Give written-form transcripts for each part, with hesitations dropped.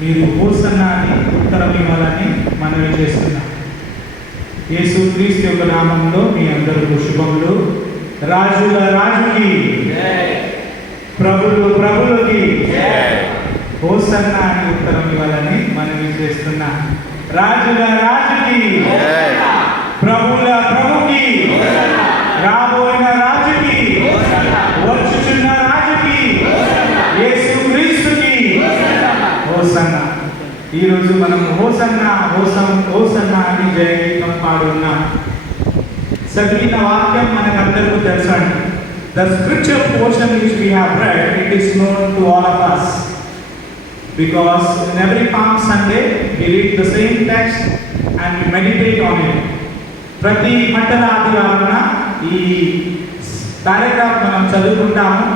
మీరు హోసన్నా అని ఉత్తరం ఇవ్వాలని మనవి చేస్తున్నాం. యేసుక్రీస్తు యొక్క నామంలో మీ అందరికీ శుభములు. రాజుల రాజుకి, ప్రభులు ప్రభులకి హోసన్నా అని ఉత్తరం ఇవ్వాలని మనవి చేస్తున్నా. రాజుల రాజుకి, ప్రభుల ప్రభుకి, రాబోయిన రాజుకి, వచ్చుచున్న రాజుకి, యేసుక్రీస్తుకి హోసన్నా. ఈరోజు మనం హోసన్నా హోసన్నా అని జయగీతం పాడున్నాం. చదివిన వాక్యం మనకందరికీ తెలుసండి. The scripture portion which we have read, it is known to all of us, because in every Palm Sunday we read the same text and we meditate on it. ప్రతి మంటల ఆదివారాన ఈ paragraph మనం చదువుకుంటాము.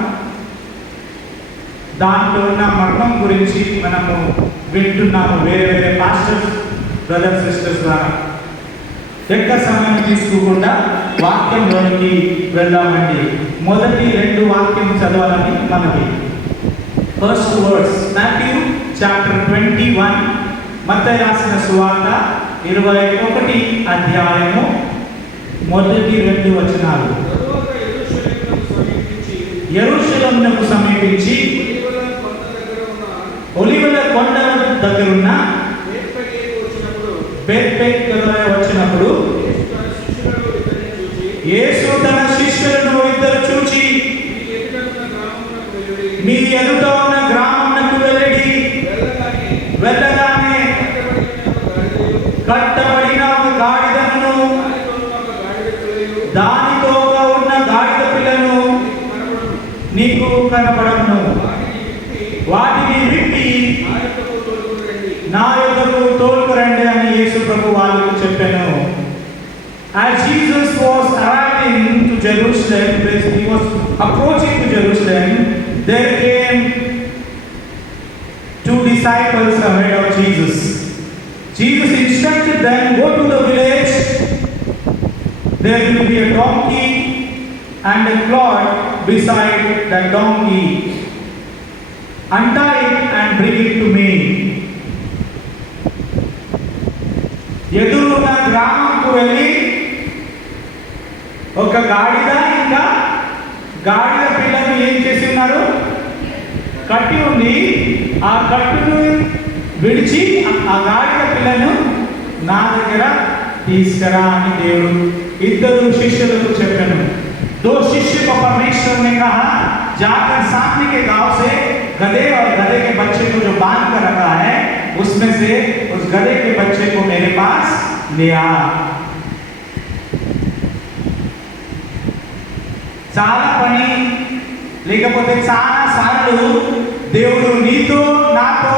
దాంట్లో ఉన్న మర్మం గురించి మనము వింటున్నాము వేరే వేరే పాస్టర్స్, బ్రదర్స్, సిస్టర్స్ ద్వారా. ఎక్కువ సమయం తీసుకోకుండా వాక్యంలోనికి వెళ్దామండి. మొదటి 2 వాక్యం చదవాలని మనవి. ఫస్ట్ వర్డ్స్, మాథ్యూ చాప్టర్ 21, మత్తయి రాసిన సువార్త 21 అధ్యాయము మొదటి 2 వచనాలు. యెరూషలేమునకు సమీపించి ఒలీవల కొండ దగ్గరున్న బేత్పేగులో వచ్చినప్పుడు యేసు తన శిష్యులను ఇద్దరు చూచి, మీ ఎదుట ఉన్న గ్రామమునకు వెళ్ళడి. వెళ్ళగానే కట్టబడిన ఒక గాడిదను, దానితో ఉన్న గాడిద పిల్లను నీకు కనపడను. వాటిని విప్పి నా యొద్దకు తోలుకురండి అని యేసు ప్రభు వాళ్ళకు చెప్పాను. As Jesus was arriving to Jerusalem, as he was approaching to Jerusalem, there came 2 disciples ahead of Jesus. Jesus instructed them, go to the village. There will be a donkey and a clod beside that donkey. Untie it and bring it to me. ఎదురున్న గ్రామంకు వెళ్ళి ఒక గాడిద ఇంకా గాడిద పిల్లను ఏం చేసి ఉన్నారు? కట్టి ఉంది. ఆ కట్టును విడిచి ఆ గాడిద పిల్లను నా దగ్గర తీసుకురా అని దేవుడు ఇద్దరు శిష్యులకు చెప్పాను. 2 शिष्य को परमेश्वर ने कहा, जाकर सामने के गांव से गधे और गधे के बच्चे को जो बांध कर रखा है, उसमें से उस गधे के बच्चे को मेरे पास ले आ. చాలా పని లేకపోతే చాలా సార్లు దేవుడు నీతో నాతో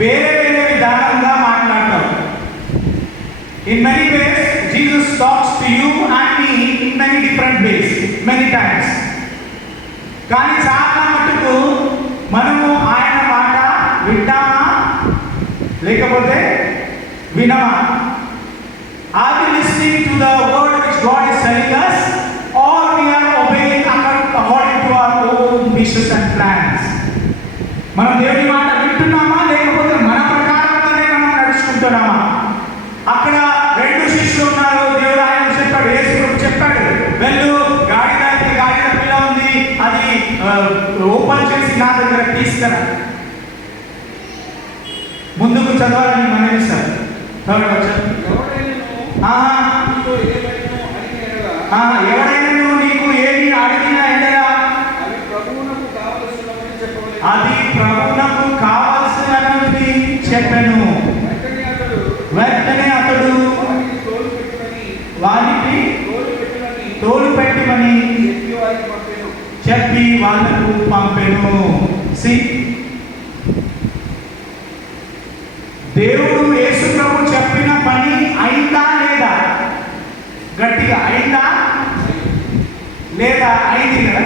వేరే వేరే విధానంగా మాట్లాడతాడు. In many ways Jesus talks to you and me in many different ways, many times. కానీ చాలా మటుకు మనము ఆయన మాట వింటామా లేకపోతే వినమా? Are we listening to the word which God is telling us, or we are obeying according to our own wishes and plans? మనం దేవుని మాట వింటున్నామా లేకపోతే మన ప్రకారంగానే మనం నడుచుకుంటున్నామా? అక్కడ 2 శిష్యులు ఉన్నారు. దేవుడు ఆయన చెప్పాడు, యేసు చెప్పాడు, వెళ్ళు, గాడిద పిల్ల ఉంది, అది ఓపెన్ చేసి నా దగ్గర తీసుకురా. ముందుకు చదవాలని మనవి సార్. ఎవరైనా నీకు ఏమి అడిగిన ఎడలా అది ప్రభువునకు కావలసినది చెప్పాను. వెంటనే అతడు వారికి తోలు పెట్టమని చెప్పి వాళ్ళకు పంపెను. దేవుడు యేసు ప్రభు చెప్పిన పని అయిందా లేదా? గట్టిగా అయిందా లేదా? అయింది కదా,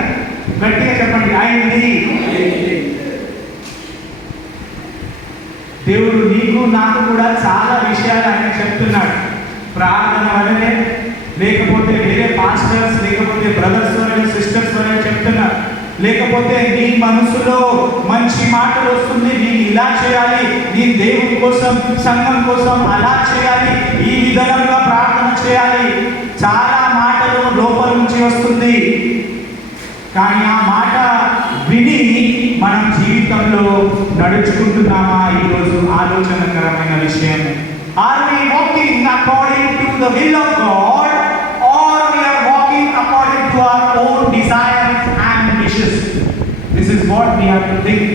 గట్టిగా చెప్పండి, అయింది. దేవుడు నీకు నాకు కూడా చాలా విషయాలు ఆయన చెప్తున్నాడు. ప్రార్థన వల్లనే, లేకపోతే వేరే పాస్టర్స్, లేకపోతే బ్రదర్స్ వల్ల, సిస్టర్స్ వల్ల చెప్తున్నారు. లేకపోతే నీ మనసులో మంచి మాటలు వస్తుంది, నేను ఇలా చేయాలి, నీ దేవుని కోసం సంఘం కోసం అలా చేయాలి, ఈ విధంగా ప్రార్థన చేయాలి, చాలా మాటలు లోపల నుంచి వస్తుంది. కానీ ఆ మాట విని మనం జీవితంలో నడుచుకుంటున్నామా? ఈరోజు ఆలోచనకరమైన విషయం. Are we walking according to the will of God are we are walking according to our own desires and wishes? This is what we have to think.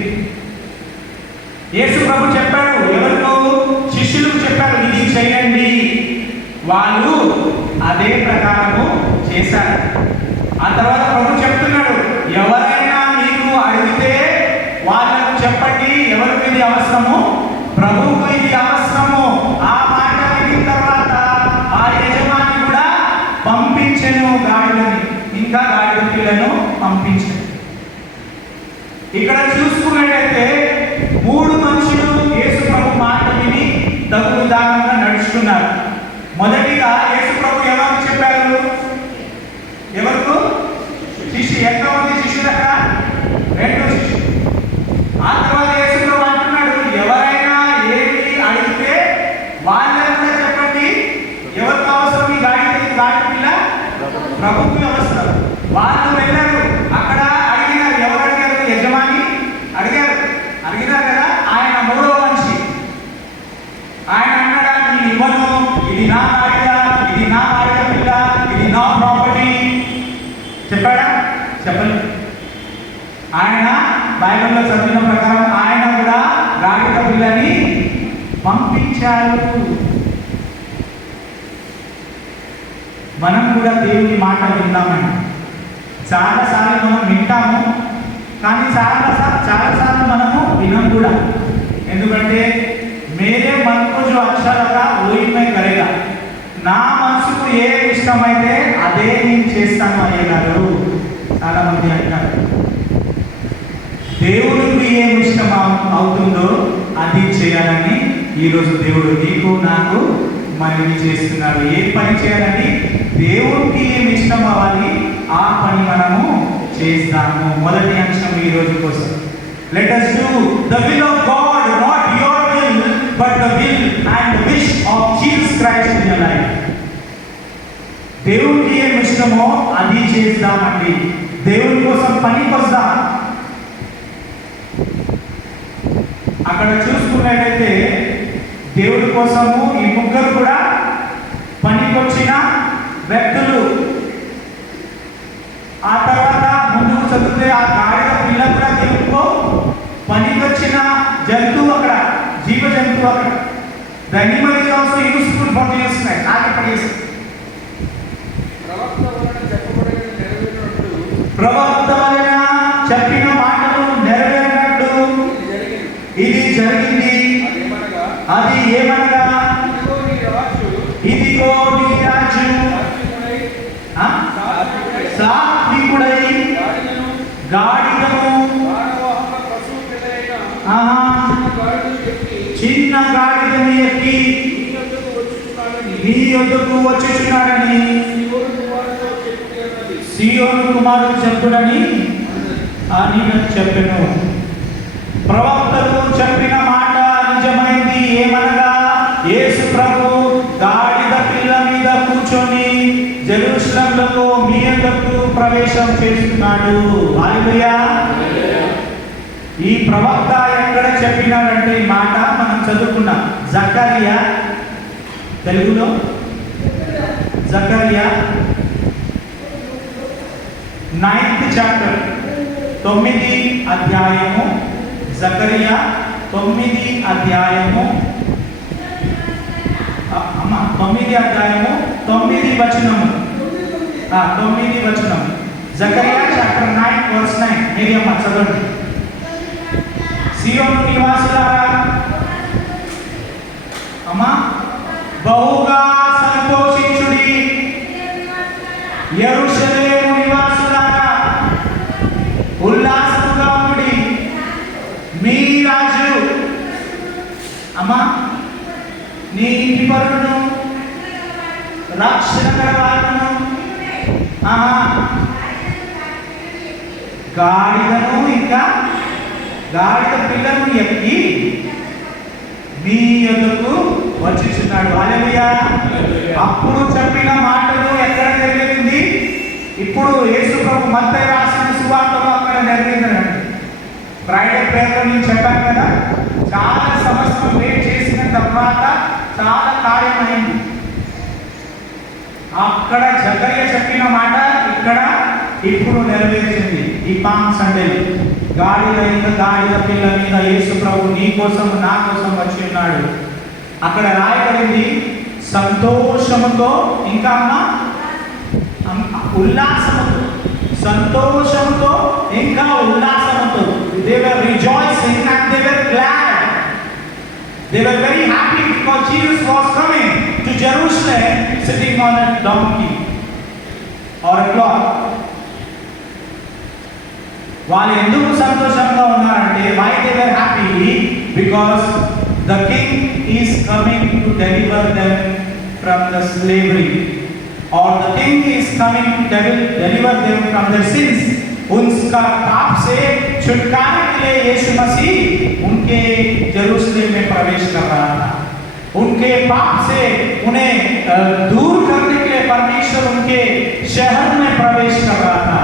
Yesu ప్రభు చెప్పాడు, ఎవరికో శిష్యులకు చెప్పాడు, ఇది చేయండి. వాళ్ళు అదే ప్రకారము చేశారు. ఆ తర్వాత ప్రభు చెప్తున్నాడు, ఎవరైనా మీకు అడిగితే వాళ్ళకు చెప్పండి, ఎవరికి ఇది అవసరము, ప్రభువుకు ఇది అవసరము. ఆ మాట విన్న తర్వాత ఆ యజమాని కూడా పంపించెను గాడిదని, ఇంకా గాడిద పిల్లను పంపించెను. ఇక్కడ చూసుకున్నట్టయితే 3 మనుషులు యేసు ప్రభు మాట విని తగు విధానంగా నడుచుకున్నారు. మొదటిగా యేసు ప్రభు ఎవరు చెప్పారు? ఎవరు? శిష్యు. ఎంతమంది శిష్యులు అక్కడ? 2 శిష్యులు. ఆ తర్వాత యేసు ప్రభు అంటున్నాడు, ఎవరైనా ఏమి అడిగితే వాళ్ళని కూడా చెప్పండి, ఎవరికి అవసరం ఈ గాడి పిల్ల? ప్రభువుకి అవసరం. వాళ్ళు వెళ్ళారు, అక్కడ అడిగినారు. ఎవరు అడిగారు? యజమాని అడిగినారు కదా. ఆయన 3వ మనిషి. ఆయన అన్నాడా, నేను ఇవ్వను, ఇది నా గాడిద, ఇది నా గాడిద పిల్ల, ఇది నా ప్రాపర్టీ చెప్పాడా? చెప్పలేదు. ఆయన బైబిల్లో చదివిన ప్రకారం ఆయన కూడా గాడిద పిల్లని పంపించారు. మనం కూడా దేవుని మాట విందామని చాలాసార్లు మనం వింటాము, కానీ చాలాసార్లు మనము వినం కూడా. ఎందుకంటే మేరే మనకు जो अच्छा लगा वही मैं करेगा, నా మనసుకు ఏ ఇష్టమైతే అదే నేను చేస్తాను అయ్యగారు. చాలా మంది అంటారు, దేవుడికి ఏమి ఇష్టం అవుతుందో అది చేయాలని ఈరోజు దేవుడు నీకు నాకు మనవి చేస్తున్నాడు. ఏ పని చేయాలని, దేవుడికి ఏమి ఇష్టం అవ్వాలి ఆ పని మనము చేస్తాము. మొదటి అంశం ఈ రోజు కోసం, let us do the will of God, not your will but the will and the wish of Jesus Christ in your life. దేవుడికి ఏమి ఇష్టమో అది చేద్దామండి. దేవుడి కోసం పనికి వద్దాం. అక్కడ చూసుకున్నట్టయితే దేవుడి కోసము ఈ 3 కూడా పనికొచ్చిన వ్యక్తులు. ఆ తర్వాత ముందుకు చదివితే ఆ గాడిద పిల్ల కూడా దేవుడికో పనికొచ్చిన జంతువు, అక్కడ జీవ జంతువు. అక్కడ the animal is also useful for this life. ప్రవక్త వలన చెప్పిన మాటలు నెరవేరినట్టు ఇది జరిగింది. అది ఏమనగా, ఇదిగో నీ రాజు సాత్వికుడై గాడిదను చిన్న గాడిదను ఎక్కి నీ యొద్దకు వచ్చుచున్నాడని సీయోను కుమారుడు చెప్పుడని అని చెప్పెను. ప్రవక్తలు చెప్పిన మాట నిజమైంది. ఏమనగా యేసు ప్రభు గాడిద పిల్ల మీద కూర్చొని జెరూసలేములో మీ యొద్దకు ప్రవేశం చేస్తున్నాడు. హల్లెలూయా. ఈ ప్రవక్త ఎక్కడ చెప్పినాడంటే ఈ మాట మనం చదువుకున్నాం. జకరియా, తెలుగులో జకరియా 9th చాప్టర్ 9వ అధ్యాయము. జకరియా 9వ అధ్యాయము 9వ అధ్యాయము 9వ వచనము. 9వ వచనం. Zechariah chapter 9 verse 9. మేరీ అమ్మ చదవండి. సియోను నివాసులారా, అమ్మా, బహుగా సంతోషించుడి. యెరూషలేము నివాసులారా, ఉల్లాసముగా ఉండి. మీ రాజు, అమ్మా, నీ ఇంటి పరులను రక్షణ గలవారును గాడిదను ఇంకా గాడిద పిల్లను ఎక్కి మీ యొద్దకు వచ్చుచున్నాడు. హల్లెలూయా. అప్పుడు చెప్పిన మాటలు ఎక్కడ నెరవేరింది? ఇప్పుడు యేసు ప్రభు మత్తయి రాసిన సువార్తలో అక్కడ నెరవేరిందండి. ఫ్రైడే ప్రేయర్లో నేను చెప్పాను కదా, చాలా సంవత్సరం వెయిట్ చేసిన తర్వాత చాలా కార్యమైంది. అక్కడ జకర్య చెప్పిన మాట ఇక్కడ ఇప్పుడు నెరవేర్చింది. ఈ పామ్ సండే గాడిద పిల్ల మీద యేసు ప్రభు నీ కోసం నా కోసం వచ్చి ఉన్నాడు. అక్కడ రాయబడింది సంతోషముతో, ఇంకా ఉల్లాసముతో, సంతోషముతో ఇంకా ఉల్లాసముతో. They were rejoicing and they were glad. They were very happy because Jesus was coming to Jerusalem sitting on a donkey or a cloth. వాళ్ళు ఎందుకు సంతోషంగా ఉన్నారంటే, why they were happy? Because the king is coming to deliver them from the slavery, or the king is coming to deliver them from their sins. उनका पाप से छुटकारे के लिए यीशु मसीह उनके जेरूसलम में प्रवेश कर रहा था. उनके पाप से उन्हें दूर करने के लिए परमेश्वर उनके शहर में प्रवेश कर रहा था.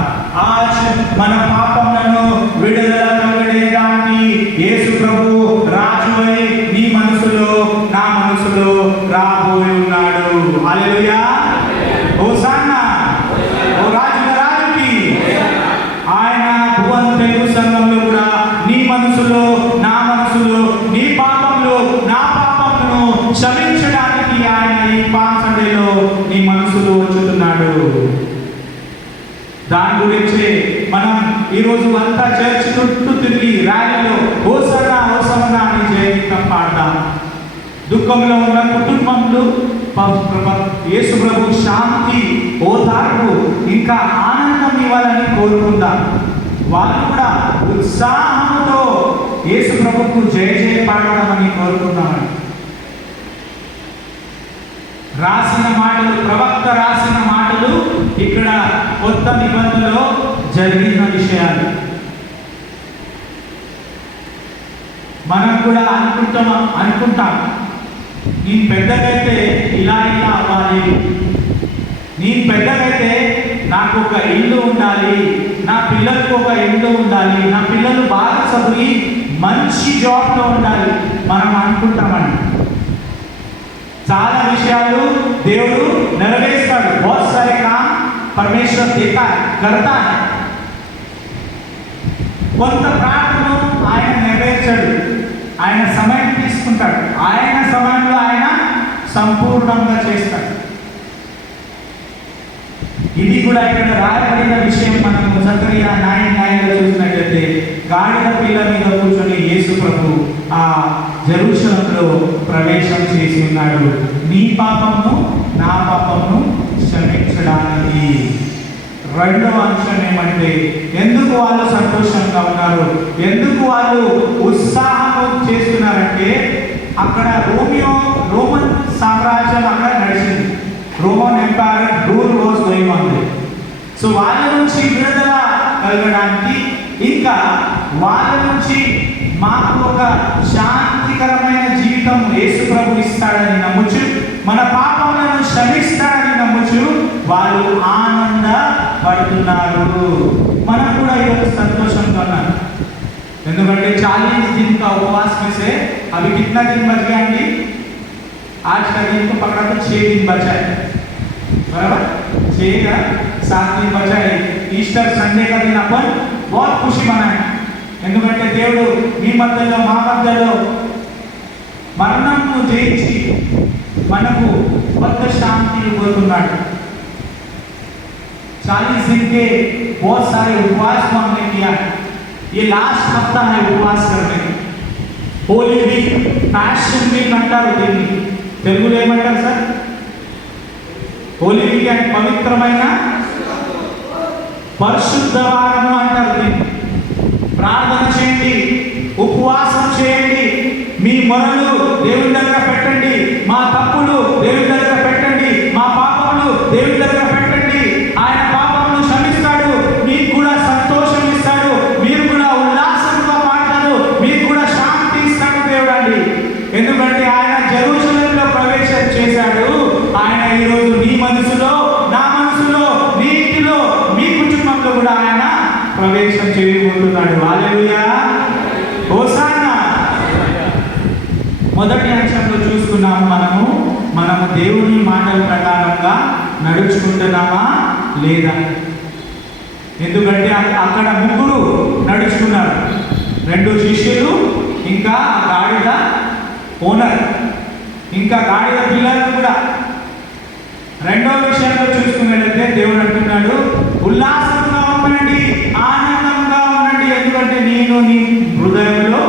आज మన పాపములను విడుదల కలుగజేయడానికి యేసు ప్రభు రాజువై నీ మనసులో నా మనసులో రాబోయి ఉన్నాడు. హల్లెలూయా. హోసన్నా. ఓ రాజుకి ఆయన భువన తెలుగు సంఘంలో కూడా నీ మనసులో నా మనసులో నీ పాపంలో నా పాపములను క్షమించడానికి ఆయన ఈ పామ్ సండేలో నీ మనసులో వచ్చుతున్నాడు. దాని గురించి మనం ఈరోజు అంతా చర్చ్ చుట్టూ తిరిగి ర్యాలీలో హోసన్నా హోసన్నా అని జయగీతం పాడదాం. దుఃఖంలో ఉన్న కుటుంబంలో యేసు ప్రభు శాంతి, ఓదార్పు ఇంకా ఆనందం ఇవ్వాలని కోరుకుందాం. వాళ్ళు కూడా ఉత్సాహంతో యేసు ప్రభుకు జయ జయ పాడదామని కోరుకుందామని. రాసిన మాటలు, ప్రవక్త రాసిన మాటలు ఇక్కడ కొత్త నిబంధనలో జరిగిన విషయాలు. మనం కూడా అనుకుంటాం నేను పెద్దగైతే ఇలా అవ్వాలి, నేను పెద్దగైతే నాకు ఒక ఇల్లు ఉండాలి, నా పిల్లలకు ఒక ఇల్లు ఉండాలి, నా పిల్లలు బాగా చదివి మంచి జాబ్లో ఉండాలి మనం అనుకుంటామండి. చాలా విషయాలు దేవుడు నెరవేరుస్తాడు. बहुत सारे काम परमेश्वर देता है, करता है. కొంత ప్రార్థనను ఆయన నెరవేర్చాడు. ఆయన సమయం తీసుకుంటాడు. ఆయన సమయంలో ఆయన సంపూర్ణంగా చేస్తాడు. ఇది కూడా ఇక్కడ రాయబడిన విషయం మనము జకర్య 9:9లో చూసినట్లయితే గాడిద పిల్ల మీద కూర్చొని యేసు ప్రభు ఆ జెరూసలంలో ప్రవేశం చేసి ఉన్నాడు. నీ పాపమును నా పాపమును క్షమించడానికి. రెండవ అంశం ఏమంటే, ఎందుకు వాళ్ళు సంతోషంగా ఉన్నారు, ఎందుకు వాళ్ళు ఉత్సాహం చేస్తున్నారంటే, అక్కడ రోమన్ సామ్రాజ్యం అక్కడ నడిచింది. Roman empire rule was going on. So వాళ్ళ నుంచి విడుదల కలగడానికి, ఇంకా వాళ్ళ నుంచి మాకు ఒక శాంతికరమైన జీవితం యేసు ప్రభు ఇస్తాడని నమ్ముచు, మన పాపములను క్షమిస్తాడని నమ్ముచు వాళ్ళు ఆనంద పడుతున్నారు. మనం కూడా ఈరోజు సంతోషంగా ఉన్నాం. ఎందుకంటే 40 दिन का उपवास में से अभी कितना दिन बच गया अंडी? आज का दिन को पकड़ा तो 6 दिन बचा है, बराबर 6 या 7 दिन बचा है. ఈస్టర్ సండే का दिन अपन बहुत खुशी मनाए. ఎందుకంటే దేవుడు మీ మధ్యలో మా మధ్యలో మరణంను జయించి మనకు కొత్త శాంతి ఇవ్వబోతున్నాడు. 40 दिन के बहुत सारे उपवास को हमने किया. ये लास्ट हफ्ता है उपवास करने. होली वीक, पैशन वीक अंटाరు దీన్ని. తెలుగులో ఏమంటారు సార్? హోలీ వీక్ అంటే పవిత్రమైన పరిశుద్ధ వారము అంటారు దీన్ని. ప్రార్థన చేయండి, ఉపవాసం చేయండి, మీ మొరలు దేవుని దగ్గర పెట్టండి, మా తప్పులు దేవుని దగ్గర పెట్టండి, మా పాపములు దేవుని దగ్గర పెట్టండి. ఆయన పాపములు క్షమిస్తాడు, మీకు కూడా సంతోషం ఇస్తాడు. ప్రవేశం చేయబోతున్నాడు. హల్లెలూయా, హోసన్నా. మొదటి అంశంలో చూసుకున్నాము, మనము దేవుని మాటల ప్రకారంగా నడుచుకుంటున్నామా లేదా. ఎందుకంటే అక్కడ ముగ్గురు నడుచుకున్నారు, 2 శిష్యులు, ఇంకా గాడిద ఓనర్, ఇంకా గాడిద పిల్లలు కూడా. రెండో విషయంలో చూసుకున్నట్లయితే దేవుడు అంటున్నాడు, ఉల్లాసంగా ఉండండి, ఆనందంగా ఉండండి, ఎందుకంటే నేను నీ హృదయంలో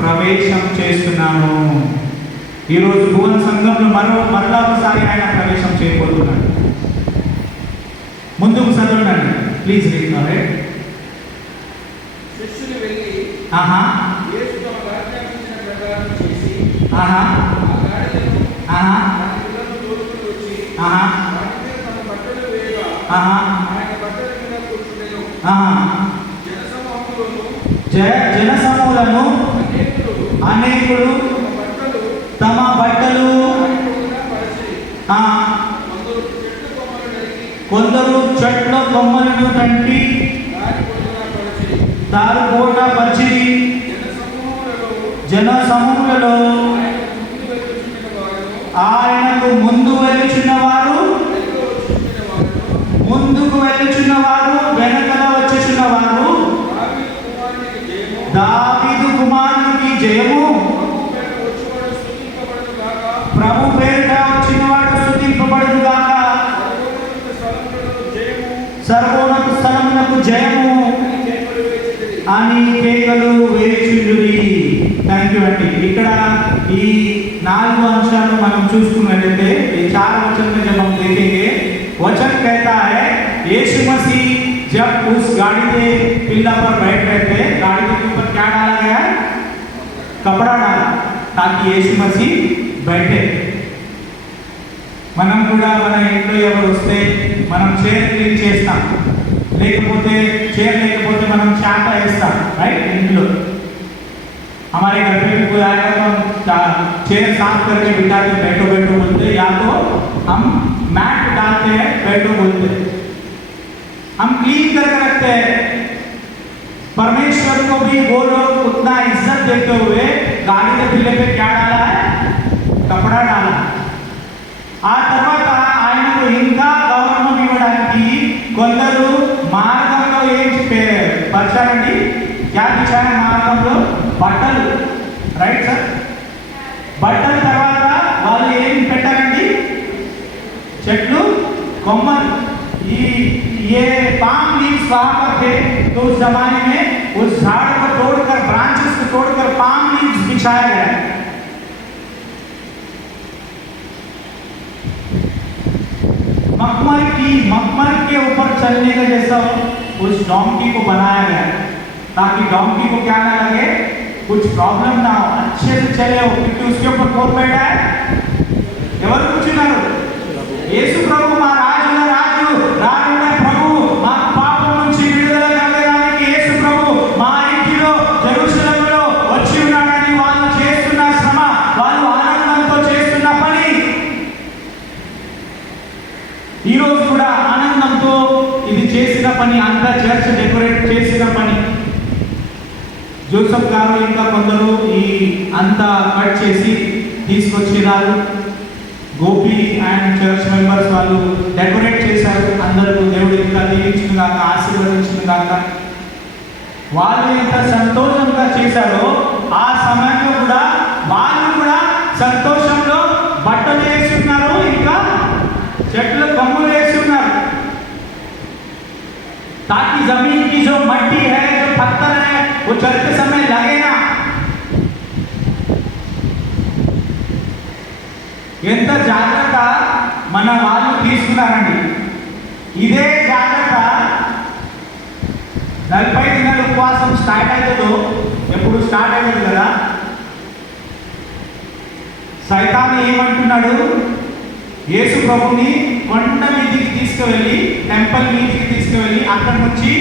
ప్రవేశం చేస్తున్నాను. ఈరోజు భువన సంఘంలో మరలా ఒకసారి ఆయన ప్రవేశం చేయబోతున్నాడు. ముందుకు చదవండి ప్లీజ్. శిష్యులు వెళ్ళి ఆహా యేసు తమ ఆజ్ఞాపించిన ప్రకారం చేసి ఆహా ఆ గాడిదను ఆహా వాటి పిల్లలను తోలుకుని వచ్చి ఆహా వాటి మీద తమ బట్టలు వేయగా ఆహా ఆయన బట్టల మీద కూర్చుండెను. ఆహా జనసమూహములను అనేకులు తమ బట్టలు కొందరు చెట్ల కొమ్మలను తంటి దారి పోట పరిచిరి. జన సమూహములలో ఆయనకు ముందు వెలుచున్నవారు ముందుకు వెలుచున్నవారు వెనకల వచ్చుచున్నవారు దావీదు కుమారునికి జయము, ప్రభు పేరిట వచ్చినవాడు స్తుతింపబడును గాక, సర్వోన్నత స్థలమునకు జయము అని కేకలు వేయుచుండురి. థ్యాంక్ యూ అండి. ఇక్కడ ఈ 4 अंशाలు మనం చూసుకున్నట్లయితే ये 4 वचन में जब हम देखेंगे, वचन कहता है यीशु मसीह जब उस गाड़ी के पिल्ला पर बैठ रहे थे, गाड़ी के ऊपर क्या डाला गया है? कपड़ा डाला ताकि यीशु मसीह बैठे. మనం కూడా మన ఇంట్లో ఎవరు వస్తే మనం చైర్ క్లీన్ చేస్తాం, లేకపోతే చైర్ లేకపోతే మనం చాట వేస్తాం, राइट. ఇంట్లో हमारे घर पे भी कोई आएगा तो हम चेयर साफ करके बिठा के बैठो बैठो बोलते, या तो हम मैट डालते हैं बैठो बोलते, हम क्लीन करके रखते हैं. परमेश्वर को भी वो लोग उतना इज्जत देते हुए गाड़ी के पिल्ले पे क्या डाला है? कपड़ा डाला. ఆ తర్వాత ఆయనకు ఇంకా గౌరవం ఇవ్వడానికి కొందరు మార్గంలో ఏం పరిచారండి? क्या बिछाया మార్గంలో? బట్టలు, రైట్ సార్. బట్టల తర్వాత వాళ్ళు ఏం పెట్టారండి? చెట్లు కొమ్మలు. ये पाम लीव्स वहां पर थे, तो उस जमाने में उस झाड़ को तोड़कर, ब्रांचेस को तोड़कर पाम लीव्स बिछाया गया. मखमल के ऊपर चलने का जैसा उस डोंकी को बनाया गया, ताकि डोंकी को क्या ना लगे, कुछ प्रॉब्लम ना हो, अच्छे से चले हो. क्योंकि उसके ऊपर कौन बैठा है? ఎవరు కూర్చున్నారు? యేసు ప్రభు, మా రాజుల రాజు, రాజుల ప్రభు, మా పాపం నుంచి విడుదల కలగడానికి యేసు ప్రభు మా ఇంటిలో జెరూసలేములో వచ్చి ఉన్నాడని వాళ్ళు చేస్తున్న శ్రమ, వాళ్ళు ఆనందంతో చేస్తున్న పని, ఈ రోజు కూడా ఆనందంతో ఇది చేసిన పని, అంతా చర్చ్ డెకరేట్ చేసిన పని. జోసెఫ్ గారు ఇంకా కొందరు ఈ అంతా కట్ చేసి తీసుకొచ్చినారు. గోపి అండ్ చర్చ్ మెంబర్స్ వాళ్ళు డెకరేట్ చేశారు. అందరూ దేవుడు ఇంకా దీవించును గాక, ఆశీర్వదించును గాక. వాళ్ళు ఎంత సంతోషంగా చేశారో ఆ సమయంలో కూడా వాళ్ళు కూడా సంతోషంలో బట్టలు వేసి ఉన్నారు, ఇంకా చెట్ల కొమ్మలు వేసి ఉన్నారు. ताकि जमीन की जो मट्टी है, जो पत्थर है, वो चलते समय लगे ना. ఎంత జాగ్రత్త మన వాళ్ళు తీసుకున్నారండి. ఇదే జాగ్రత్త 40 దినాల ఉపవాసం స్టార్ట్ అవుతుందో, ఎప్పుడు స్టార్ట్ అవుతుంది కదా, సైతాను ఏమంటున్నాడు? యేసు ప్రభుని కొండ మీదికి తీసుకువెళ్ళి, టెంపుల్ మీదికి తీసుకువెళ్ళి అక్కడి నుంచి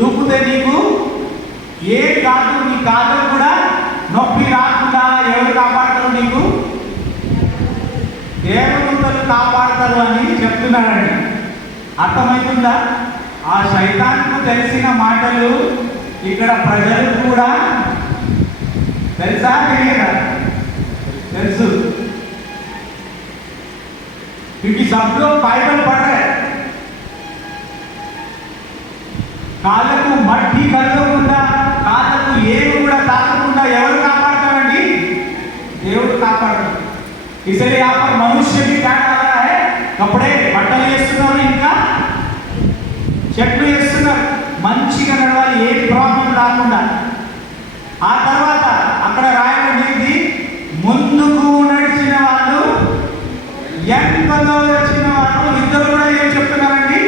దూకుతే నీకు ఏ కాదు, నీ కాదు కూడా నొప్పి రాకుండా ఎవరు కాపాడతారు? నీకు దేవదూతలు కాపాడతారు అని చెప్తున్నారండి. అర్థమవుతుందా? ఆ శైతాన్కు తెలిసిన మాటలు ఇక్కడ ప్రజలు కూడా తెలుసా తెలియదా? తెలుసు. क्योंकि सब लोग बाइबल पढ़ रहे हैं. కాళ్ళకు మట్టి కలగకుండా కాళ్ళకు ఏమి కూడా తాకకుండా ఎవరు కాపాడతారండి? దేవుడు కాపాడతాడు. इसलिए यहाँ पर मनुष्य भी क्या कर रहा है? कपड़े బట్టలు వేస్తున్నారు, ఇంకా చెట్లు వేస్తున్నారు. మంచిగా నడవాలి, ఏ ప్రాబ్లం రాకుండా. ఆ తర్వాత అక్కడ రాయబడింది, ముందుకు నడిచిన వాళ్ళు వెనకలో వచ్చిన వాళ్ళు ఇద్దరు కూడా ఏం చెప్తున్నారండి?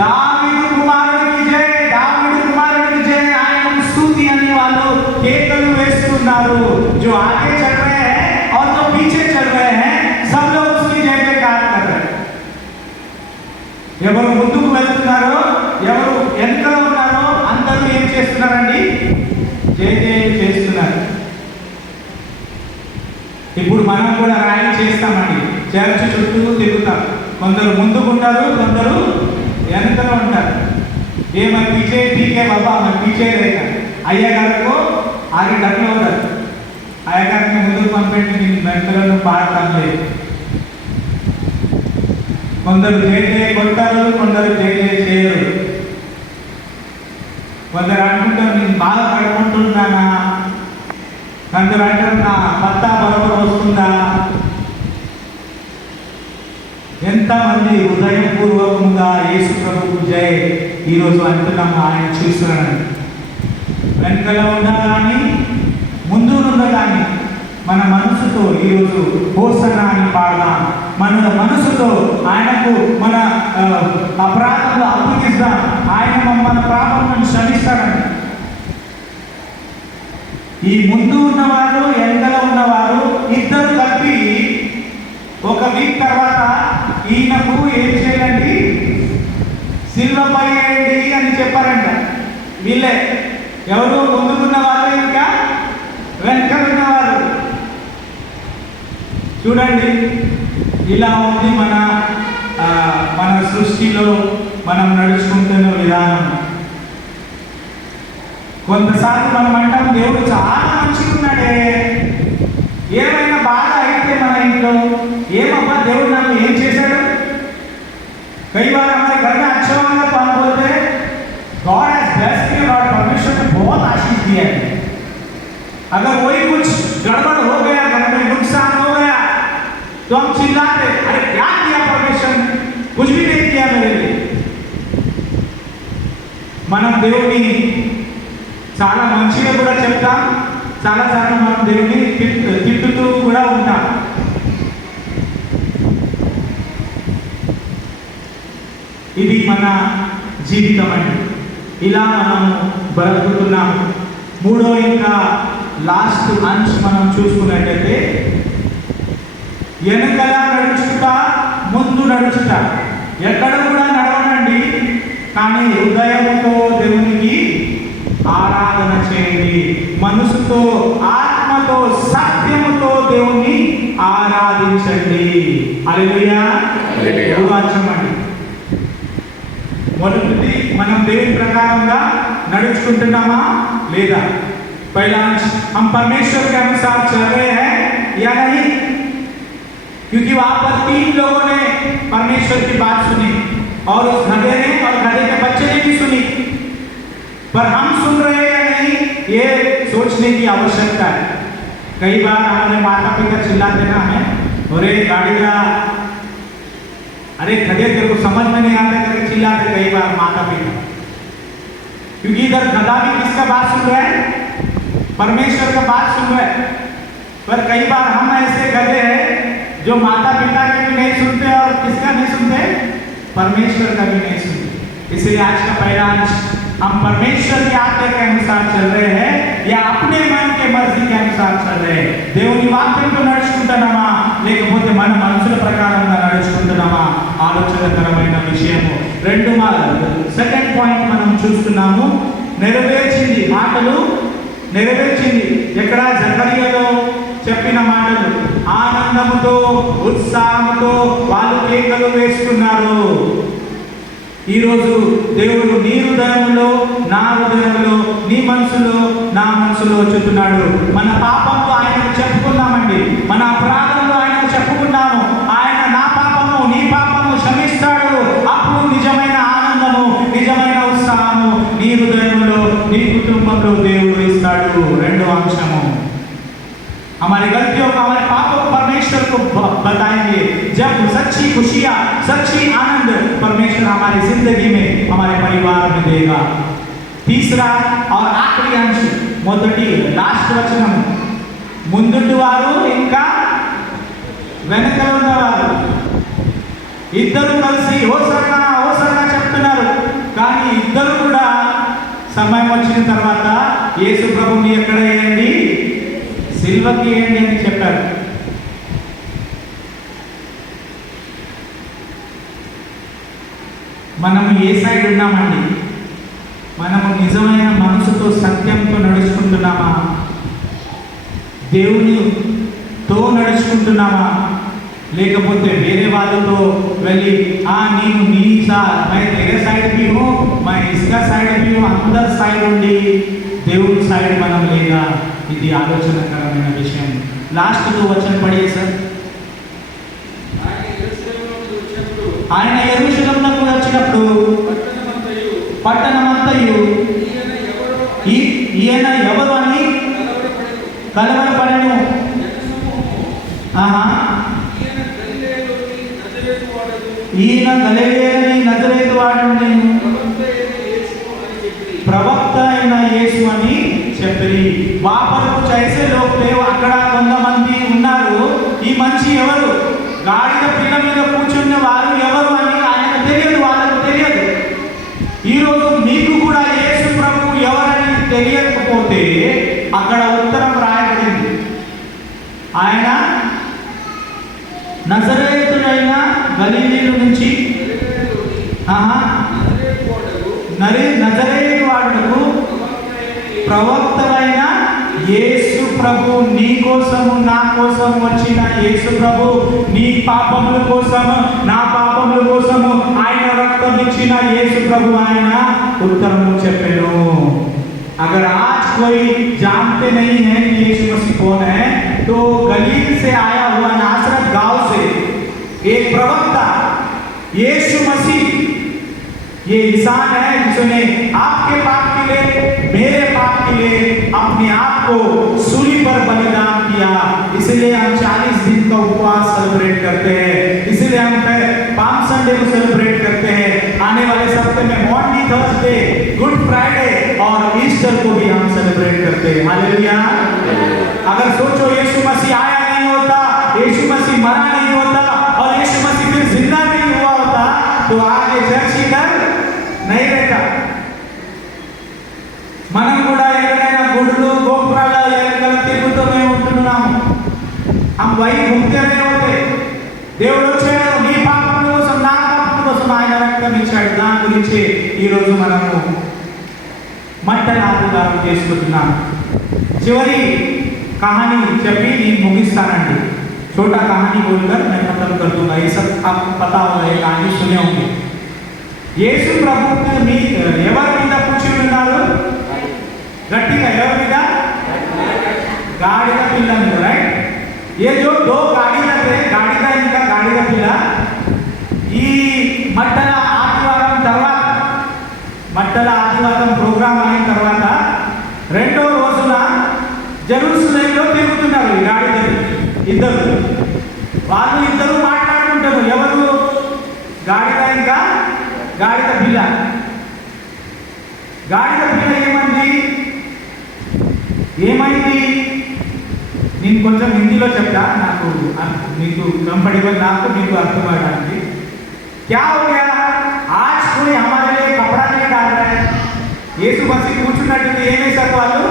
దావీదు కుమారుడికి జై, దావీదు కుమారుడికి జై, ఆయన స్తుతి అని వాళ్ళు కేకలు వేస్తున్నారు. जो आगे चल रहे हैं और जो पीछे चल रहे हैं सब लोग उसकी जय जयकार कर रहे हैं. ఎవరు ముందుకు వెళ్తున్నారో ఎవరు వెనకలో ఉన్నారో అందరూ ఏం చేస్తున్నారండి? జయ జయ చేస్తున్నారు. ఇప్పుడు మనం కూడా ర్యాలీ చేస్తామండి, చర్చ్ చుట్టూ తిరుగుతాం. కొందరు ముందుకుంటారు, కొందరు వెనకలో ఉంటారు. ये मैं पीछे ठीक है बाबा, मैं पीछे रहेगा. अय्या गार को आगे ढकलो उधर, अय्या गार ने ముందుకు పంపండి, నేను వెనకలో పాడతానులే. కొందరు జయ జయ కొడతారు, కొందరు జయ జయ చేయరు. కొందరు అంటుంటారు నేను బాగా పడుకుంటున్నానా, కొందరు అంటారు నా భర్త బరోబర్ వస్తుందా. ఎంతమంది హృదయపూర్వకంగా యేసు ప్రభువుకు జై ఈరోజు అంటున్నాము, ఆయన చూస్తున్నాడు. వెనకలో ఉన్నా కానీ ముందు ఉన్న కానీ మన మనసుతో ఈరోజు హోసన్నా అని పాడదాం. మన మనసుతో ఆయనకు మన అపరాధంలో అప్పగిస్తాం. ఆయన మన పాపములను క్షమిస్తాడని. ఈ ముందు ఉన్నవారు వెనకలో ఉన్నవారు ఇద్దరు కలిపి ఒక వీక్ తర్వాత ఈయనకు ఏం చేయాలండి? సిల్వపై వేయండి అని చెప్పారంట. వీళ్ళే ఎవరు? ముందుకున్న వాళ్ళు, ఇంకా వెనకలున్నవారు. చూడండి, ఇలా ఉంది మన సృష్టిలో మనం నడుచుకుంటున్న విధానం. కొంతసార్లు మనం అంటాం దేవుడు చాలా మంచిగా ఉన్నాడే, ఏమైనా బాధ అయితే మన ఇంట్లో ఏమబ్బా దేవుడు నాకు ఏం చేశాడు? कई बार हमारे घर में अच्छा वाला काम बोलते हैं गॉड हैज ब्लेस्ड मी और परमेश्वर ने बहुत आशीष दिया है. अगर वही कुछ गड़बड़ हो गया, घर में नुकसान हो गया, तो हम चिल्लाते अरे क्या किया परमेश्वर ने? कुछ भी नहीं किया मेरे लिए. మనం దేవుని చాలా మంచిగా కూడా చెప్తాం, చాలాసార్లు మనం దేవుని తిట్టుతూ కూడా ఉంటాం. ఇది మన జీవితం అండి. ఇలా మనం బ్రతుకుతున్నాము. మూడో ఇంకా లాస్ట్ అంశ మనం చూసుకున్నట్టయితే వెనకల నడుచుట, ముందు నడుచుట. ఎక్కడ కూడా నడవనండి, కానీ హృదయంతో దేవునికి ఆరాధన చేయండి. మనసుతో, ఆత్మతో, సత్యముతో దేవుని ఆరాధించండి. హల్లెలూయా. అండి మొదటిది, మనం దేవుని ప్రకారంగా నడుచుకుంటున్నామా లేదా? पहला हम परमेश्वर के अनुसार चल रहे हैं या नहीं? क्योंकि वहां पर 3 लोगों ने परमेश्वर की बात सुनी और उस गधे ने और गधे के बच्चे ने भी सुनी, पर हम सुन रहे हैं या नहीं, ये सोचने की आवश्यकता है. कई बार हमारे माता पिता चिल्लाते ना हमें, अरे गाड़िया, अरे गधे तेरे को समझ में नहीं आता करके चिल्लाते कई बार माता पिता. क्योंकि इधर गधा भी किसका बात सुन रहा है? परमेश्वर का बात सुन रहा है. पर कई बार हम ऐसे गधे हैं जो माता पिता के भी नहीं सुनते और किसका नहीं सुनते? परमेश्वर का भी नहीं सुनते. इसलिए आज का पहला अंश, हम परमेश्वर की आज्ञा के अनुसार चल रहे हैं या अपने मन के मर्जी के अनुसार चल रहे हैं? దేవుని వాక్యంతో నడుచుకుంటున్నామా లేకపోతే మన మనసుల ప్రకారంగా నడుచుకుంటున్నామా? ఆలోచనకరమైన విషయము. సెకండ్ పాయింట్ మనం చూస్తున్నాము, నెరవేర్చింది. మాటలు నెరవేర్చింది. ఎక్కడ? జకర్యాలో చెప్పిన మాటలు. ఆనందముతో, ఉత్సాహంతో వాళ్ళు కేకలు వేస్తున్నారు. ఈరోజు దేవుడు నీ హృదయంలో, నా హృదయంలో, నీ మనసులో, నా మనసులో వచ్చుతున్నాడు. మన పాపంలో ఆయనకు చెప్పుకున్నామండి, మన అపరాధంలో ఆయనకు చెప్పుకున్నాము. ఆయన నా పాపము, నీ పాపము క్షమిస్తాడు. అప్పుడు నిజమైన ఆనందము, నిజమైన ఉత్సాహము నీ హృదయంలో, నీ కుటుంబంలో దేవుడు ఇస్తాడు. రెండో అంశము, हमारी गलतियों का, हमारे पापों को परमेश्वर को बताएंगे। जब सच्ची खुशियाँ, सच्ची आनंद परमेश्वर हमारी जिंदगी में, हमारे परिवार में देगा। तीसरा और आखिरी अंश, మొదటి లాస్ట్ వచనము, ముందుండి వారు ఇంకా వెనక ఉన్నవారు ఇద్దరు కలిసి హోసన్నా హోసన్నా చెప్తున్నారు. కానీ ఇద్దరు కూడా సమయం వచ్చిన తర్వాత యేసు ప్రభుని ఎక్కడ వేయండి, సిల్వకి వేయండి అని చెప్పారు. మనము ఏ సైడ్ ఉన్నామండి? మనము నిజమైన మనసుతో, సత్యంతో నడుచుకుంటున్నామా? దేవునితో నడుచుకుంటున్నామా? లేకపోతే వేరే వాళ్ళతో వెళ్ళి నేను నీ मैं तेरे साइड भी हूँ, मैं इसका साइड भी हूँ, అందరి సైడ్ ఉండి దేవుని సైడ్ మనం లేదా? ఇది ఆలోచనకరమైన విషయం. లాస్ట్ వచనం పడే సార్. ఆయన యెరూషలేమునకు వచ్చినప్పుడు పట్టణమంతయు ఈయన ఎవరు అని కలవరపడెను. ఈయన గలిలయలోని నజరేతు వాడు, ప్రవక్త అయిన యేసు అని చెప్పి వాపరకు చేసే లోపే అక్కడ కొంతమంది ఉన్నారు. ఈ మనిషి ఎవరు, గాడిద పిల్ల మీద కూర్చున్న వారు ఎవరు అని ఆయనకు తెలియదు, వాళ్ళకు తెలియదు. ఈరోజు నీకు కూడా యేసు ప్రభు ఎవరని తెలియకపోతే అక్కడ ఉత్తరం రాయబడింది. ఆయన నజరేతుడైన గలిలయ నుంచి నజరేతు వాడుకు ప్రవక్తలైన యేసు ప్రభు, నీ కోసము నా కోసం వచ్చిన యేసు ప్రభు, నీ పాపముల కోసము నా పాపముల కోసము ఆయన రక్తం ఇచ్చిన యేసు ప్రభు ఆయన ఉత్తరము చెప్పాను. अगर आज कोई जानते नहीं है कि यीशु मसीह कौन है, तो गलील से आया हुआ नासरत गांव से एक प्रवक्ता यीशु मसीह, ये इंसान है जिसने आपके पाप के लिए, मेरे पाप के लिए अपने आप को सूली पर बलिदान किया। इसलिए हम 40 दिन का उपवास सेलिब्रेट करते हैं, इसलिए हम पाम संडे को सेलिब्रेट करते हैं। आने वाले सप्ताह में मॉन्टी थर्सडे, गुड फ्राइडे और ईस्टर को भी हम सेलिब्रेट करते हैं। हालेलुया। अगर सोचो यीशु मसीह आया नहीं होता, यीशु मसीह मरा नहीं होता और यीशु मसीह फिर जिंदा नहीं हुआ होता, तो आज ये चर्च इधर नहीं रहता। మనం కూడా ఎక్కడైనా గుడులు గోపురాల ఎక్కడైనా తిరుగుతూ మేము ఉంటున్నాము. हम वही घूमते रहे होते। దేవుడు వచ్చాడు, నీ పాపం కోసం, నా పాపం కోసం ఆయన రక్తం ఇచ్చాడు. దాని గురించి ఈరోజు మనము మట్టల ఆధారం చేసుకుంటున్నాం. చివరి కహానీ చెప్పి నేను ముగిస్తానండి. छोटा कहानी बोलकर मैं खत्म कर दूंगा। ये सब आपको पता होगा, ये कहानी सुने होंगे। యేసు ప్రభువుని ఎవరి మీద కూర్చుని ఉన్నారు? గట్టిగా ఎవరి మీద? గాడిద పిల్ల మీద, రైట్? ये जो दो गाड़ियां थे, गाड़िद ఇంకా గాడిద పిల్ల, ఈ మట్టల ఆదివారం తర్వాత, మట్టల ఆదివారం ప్రోగ్రామ్ అయిన తర్వాత రెండో రోజున జెరూసలేంలో తిరుగుతున్నారు ఈ గాడిద ఇద్దరు. వాళ్ళు ఇద్దరు మాట్లాడుకుంటారు. ఎవరు? గాడిద ఇంకా గాడిద పిల్ల. గాడిద పిల్ల ఏమైంది? నేను కొంచెం హిందీలో చెప్తా, నాకు మీకు कंफर्टेबल, నాకు మీకు అర్థం అవడానికి. क्या हो गया? आज कोई हमारे लिए कपड़ा नहीं डाल रहा है। యేసు మసీహ్ కూర్చున్నట్టు ఏం వేశారు వాళ్ళు?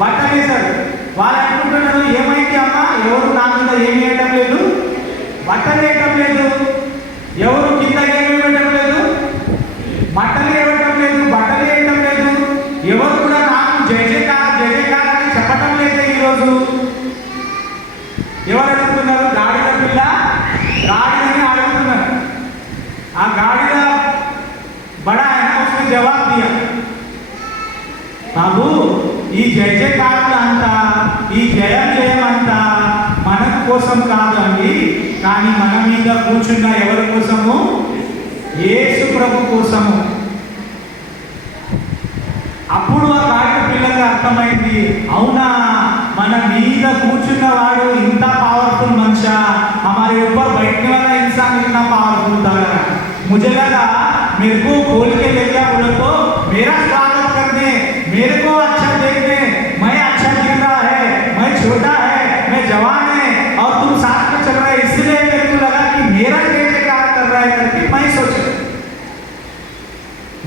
బట్టలు వేశారు. వాళ్ళు అనుకుంటున్నారు ఏమైంది అమ్మా, ఎవరు నా మీద ఏమి వేయటం లేదు, బట్టలు వేయటం లేదు, ఎవరు కింద ఏమి వేయటం లేదు, బట్టలు వేయటం లేదు, బట్టలు వేయటం లేదు, ఎవరు కూడా నాకు జయ జయకార అని చెప్పటం లేదు. ఈరోజు ఎవరు అడుగుతున్నారు? గాడిద పిల్ల గాడిదని అడుగుతున్నారు. ఆ గాడిద जवाब दिया, బాబు ఈ జయ జయకారులు అంతా ఈ జయం జయం అంతా మన కోసం కాదండి, కానీ మన మీద కూర్చున్న ఎవరి కోసము? యేసు ప్రభు కోసము. అప్పుడు ఆ కాట పిల్లకి అర్థమైంది, అవునా మన మీద కూర్చున్న వాడు ఇంత పవర్फुल మనిషా, हमारे ऊपर बैठने वाला इंसान इतना पावरफुल था, मुझे लगा मेरे को खोल के ले गया बोले तो मेरा स्वागत करने, मेरे को अच्छा देखने, मैं अच्छा दिख रहा है, मैं छोटा है, मैं जवान है और तुम साथ में चल रहे, इसलिए मेरे को लगा कि मेरा जयकार कर रहा है करके मैं सोचा.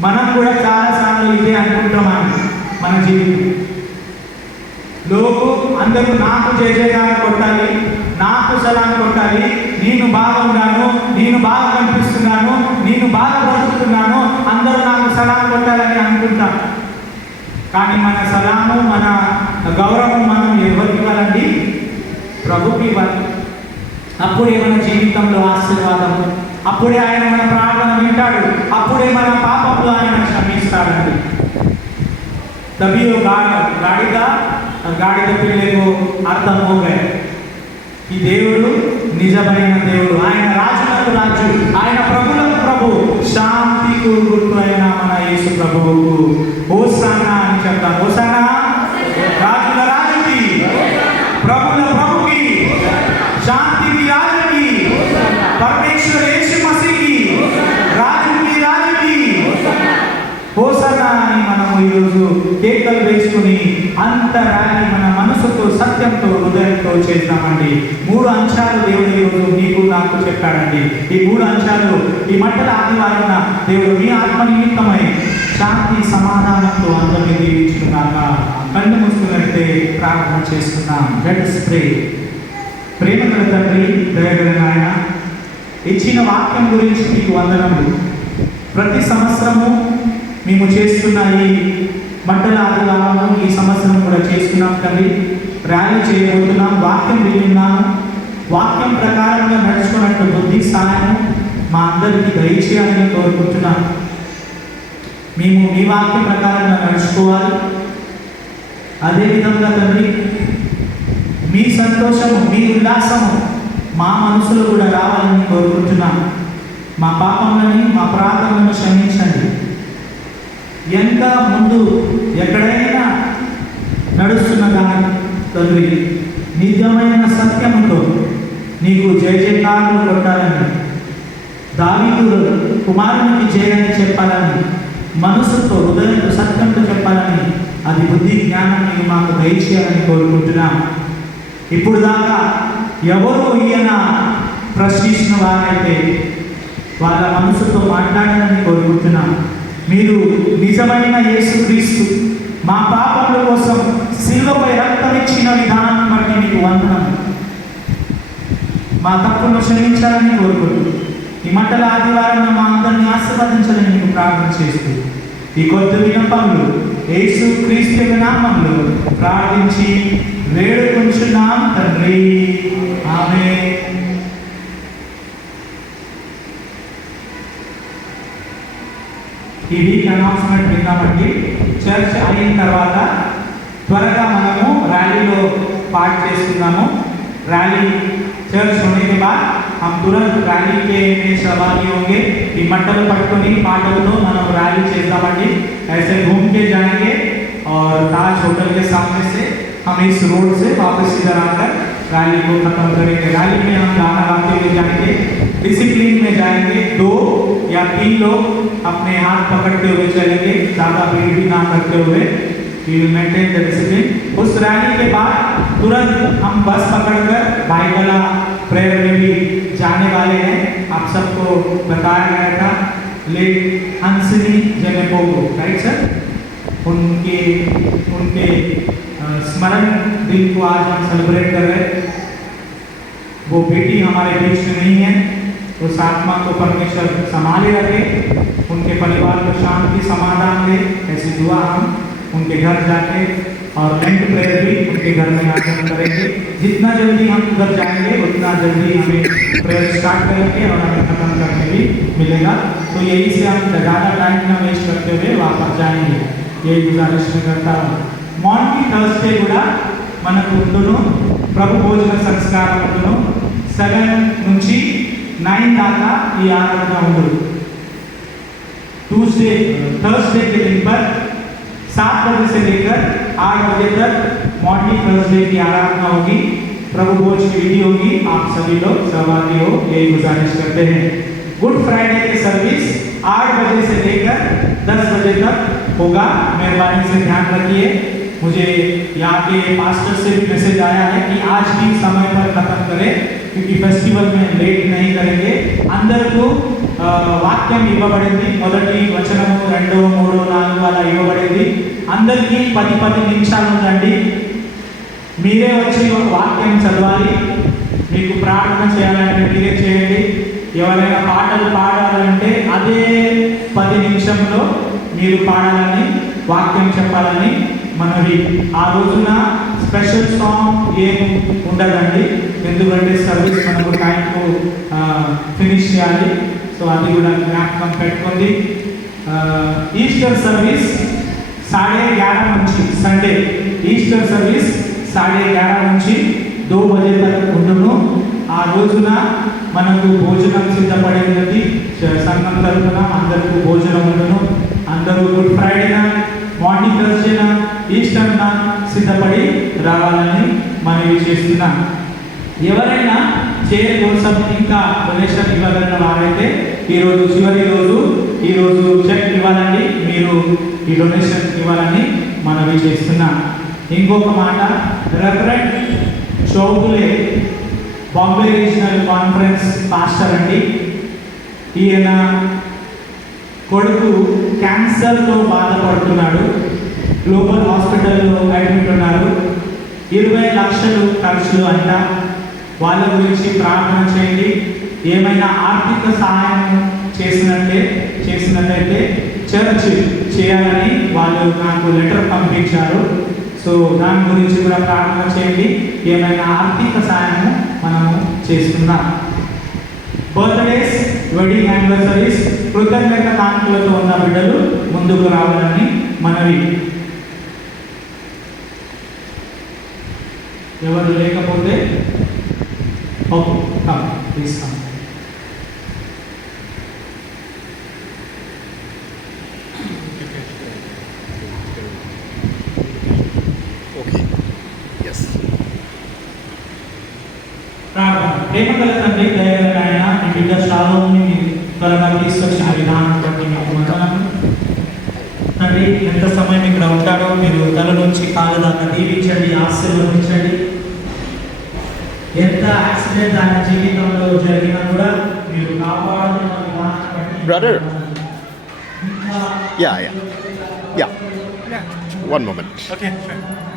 మనం కూడా చాలా సార్లు ఇదే అనుకుంటామండి మన జీవితం. లోకు అందరూ నాకు జయ జయకారం కొట్టాలి, నాకు సలాం కొట్టాలి, నేను బాగున్నాను, నేను బాగా కనిపిస్తున్నాను, నేను బాగా బ్రతుకుతున్నాను, అందరూ నాకు సలాం కొట్టాలని అనుకుంటాం. కానీ మన సలాము మన గౌరవం మనం ఎవరికి ఇవ్వాలండి? ప్రభుకి ఇవ్వాలి. అప్పుడే మన జీవితంలో ఆశీర్వాదం, అప్పుడే ఆయన మన ప్రార్థన వింటాడు, అప్పుడే మన పాపంలో ఆయన క్షమిస్తాడండి. तभी वो గాడిద పిల్లకు అర్థం అవుతాయి ఈ దేవుడు నిజమైన దేవుడు, ఆయన రాజులకు రాజు, ఆయన ప్రభులకు ప్రభు, శాంతికి గుర్తు అయిన మన యేసు ప్రభువుకు హోసానా అని చెప్తారు. హోసానా, రాజుల రాజుకి, ప్రభుల ప్రభుకి, శాంతికి రాజుకి, పరమేశ్వర యేసు మసీకి, రాజుకి రాజుకి హోసానా అని మనము ఈరోజు కేకలు వేసుకుని అంతరాన్ని మన మనసుతో సత్యంతో హృదయంతో చేద్దామండి. 3 అంశాలు దేవుడు ఈరోజు నీకు నాకు చెప్పాడండి. ఈ 3 అంశాలు ఈ మంటల ఆదివారం దేవుడు మీ ఆత్మ నిమిత్తమై శాంతి సమాధానంతో అందరినీ దీవించుకున్నాక కళ్ళు మూసుకున్నట్టే ప్రార్థన చేస్తున్నాం. Let's pray. ప్రేమ గల తండ్రి, దయగల నాయన, ఇచ్చిన వాక్యం గురించి మీకు వందనములు. ప్రతి సంవత్సరము మేము చేస్తున్న ఈ మంటల ఆదివారము ఈ సంవత్సరం కూడా చేస్తున్నాం తండ్రి. ర్యాలీ చేయబోతున్నాం, వాక్యం విన్నాము, వాక్యం ప్రకారంగా నడుచుకున్నట్టు బుద్ధి సాయం మా అందరికీ దయచేయాలని కోరుకుంటున్నాం. మేము మీ వాక్యం ప్రకారంగా నడుచుకోవాలి. అదేవిధంగా తండ్రి మీ సంతోషము, మీ ఉల్లాసము మా మనసులో కూడా రావాలని కోరుకుంటున్నాం. మా పాపములని, మా ప్రార్థనలను క్షమించండి. ఎంత ముందు ఎక్కడైనా నడుస్తున్న కానీ తండ్రి నిజమైన సత్యముతో నీకు జయ జయకారులు కొట్టాలని, దావీదు కుమారునికి జయని చెప్పాలని, మనసుతో హృదయంతో సత్యంతో చెప్పాలని, అది బుద్ధి జ్ఞానం నీకు మాకు దయచేయాలని కోరుకుంటున్నాం. ఇప్పుడు దాకా ఎవరు ఈయన ప్రశ్నించిన వారైతే వాళ్ళ మనసుతో మాట్లాడాలని కోరుకుంటున్నాం. మీరు నిజమైన యేసుక్రీస్తు మా పాపముల కోసం శిలువపై రక్తమిచ్చిన విధానాన్ని బట్టి మీకు వందనం. మా తప్పులను క్షమించాలని కోరుకుంటూ ఈ మంటల ఆదివారం మా అందరినీ ఆశీర్వదించాలని మీకు ప్రార్థన చేస్తూ ఈ కొద్ది విన్నపములు యేసుక్రీస్తు నామములో ప్రార్థించి వేడుకొంచున్నాం తండ్రి. ఆమేన్. ఈ వీక్ అనౌన్స్మెంట్ విన్నామండి. చర్చ్ అయిన తర్వాత త్వరగా మనము ర్యాలీలో పార్ట్ చేసుకున్నాము. रैली चर्च होने के बाद हम तुरंत रैली के में सहभागी होंगे. ఈ మంటలు పట్టుకొని పాటలతో మనం ర్యాలీ చేద్దామండి. ऐसे घूम के जाएंगे और ताज होटल के सामने से हम इस रोड से वापस इधर आकर रैली को खत्म करेंगे. रैली में हम गाना गाते हुए जाएंगे, डिसिप्लिन में जाएंगे. 2 या 3 लोग अपने हाथ पकड़ते हुए चलेंगे, ज़्यादा भीड़ भी ना करते हुए. We will maintain the discipline. उस रैली के बाद तुरंत हम बस पकड़कर भाईगला प्रेयर में भी जाने वाले हैं. आप सबको बताया गया था लेट हंसनी जनेपोगो, राइट सर, उनके स्मरण दिन को आज हम सेलिब्रेट कर रहे हैं. वो बेटी हमारे बीच में नहीं है, उस आत्मा को परमेश्वर संभाले रखे, उनके परिवार को शांति समाधान दे, ऐसी दुआ हम उनके घर जाके और लेंट प्रेयर भी उनके घर में आकर करेंगे। जितना जल्दी हम उधर जाएंगे उतना जल्दी हमें प्रेयर स्टार्ट करेंगे और हमें खत्म करने भी मिलेगा। तो यही से हम ज़्यादा टाइम ना वेस्ट करते हुए वापस जाएंगे, ये गुजारिश मैं करता हूँ। मॉर्निंग थर्सडे కూడా మనకు ఉండును, ప్రభు భోజన సంస్కారం ఉండును। 7 నుంచి 9 దాకా ఈ ఆరాధన ఉండును। थर्सडे के दिन पर 7 बजे से लेकर 8 बजे तक मॉर्निंग थर्सडे की आराधना होगी, प्रभु भोज की विधि होगी। आप सभी लोग सहभागी हो, यही गुजारिश करते हैं। गुड फ्राइडे की सर्विस 8 बजे से लेकर 10 बजे तक होगा, मेहरबानी से ध्यान रखिए। मुझे यहाँ के पास्टर से भी मैसेज आया है कि आज भी समय पर खत्म करें, क्योंकि फेस्टिवल में लेट नहीं करेंगे। अंदर को వాక్యం ఇవ్వబడింది, మొదటి వచనము 2, 3, 4 అలా ఇవ్వబడింది। అందరికీ 10 నిమిషాలు ఉందండి, మీరే వచ్చి వాక్యం చదవాలి। మీకు ప్రార్థన చేయాలంటే మీరే చేయండి, ఎవరైనా పాటలు పాడాలంటే అదే 10 నిమిషంలో మీరు పాడాలని, వాక్యం చెప్పాలని మనవి। ఆ రోజున స్పెషల్ సాంగ్ ఏం ఉండదండి, ఎందుకంటే సర్వీస్ మనకు టైంకు ఫినిష్ చేయాలి। సో అది కూడా జ్ఞాపకం పెట్టుకోండి। ఈస్టర్ సర్వీస్ 11:30 నుంచి, సండే ఈస్టర్ సర్వీస్ 11:30 నుంచి 2 बजे तक ఉండును। ఆ రోజున మనకు భోజనం సిద్ధపడినది, సంఘం తరపున అందరికీ భోజనం ఉండును। అందరూ గుడ్ ఫ్రైడేనా, మార్నింగ్ థర్స్డేనా, ఈస్టర్నా సిద్ధపడి రావాలని మనవి చేస్తున్నాం। ఎవరైనా చైర్ కోసం ఇంకా డొనేషన్ ఇవ్వగలిగిన వారైతే ఈరోజు చివరి రోజు, ఈరోజు చెక్ ఇవ్వాలండి, మీరు ఈ డొనేషన్ ఇవ్వాలని మనవి చేస్తున్నాం। ఇంకొక మాట, reverend Chougule Bombay regional conference pastor అండి, ఈయన కొడుకు క్యాన్సర్తో బాధపడుతున్నాడు, గ్లోబల్ హాస్పిటల్లో అడ్మిట్ ఉన్నారు। 20 లక్షలు ఖర్చులు అంట, వాళ్ళ గురించి ప్రార్థన చేయండి। ఏమైనా ఆర్థిక సహాయం చేసినట్లయితే చర్చ్ చేయాలని వాళ్ళు నాకు లెటర్ పంపించారు। సో దాని గురించి కూడా ప్రార్థన చేయండి, ఏమైనా ఆర్థిక సహాయం మనము చేస్తున్నాం। బర్త్డేస్, వెడ్డింగ్ యానివర్సరీస్, కృతజ్ఞత కానుకలతో ఉన్న బిడ్డలు ముందుకు రావాలని మనవి। ఎవరు లేకపోతే ఓకే, ప్లీజ్ కమ్। ప్రార్థన। ప్రేమగల తండ్రి, దయగల ఆయన, మీ బిడ్డ షాలోమ్ని త్వరగా తీసుకొచ్చిన విధానం బట్టి మీకు వందనాలు తండ్రి। ఎంత సమయం ఇక్కడ ఉంటాడో మీరు తల నుంచి కాళ్ళ దాకా దీవించండి, ఆశీర్వదించండి। ఎంత యాక్సిడెంట్ ఆయన జీవితంలో జరిగినా కూడా మీరు కాపాడుతున్న విధానం బట్టి Brother. Yeah. One moment. Okay.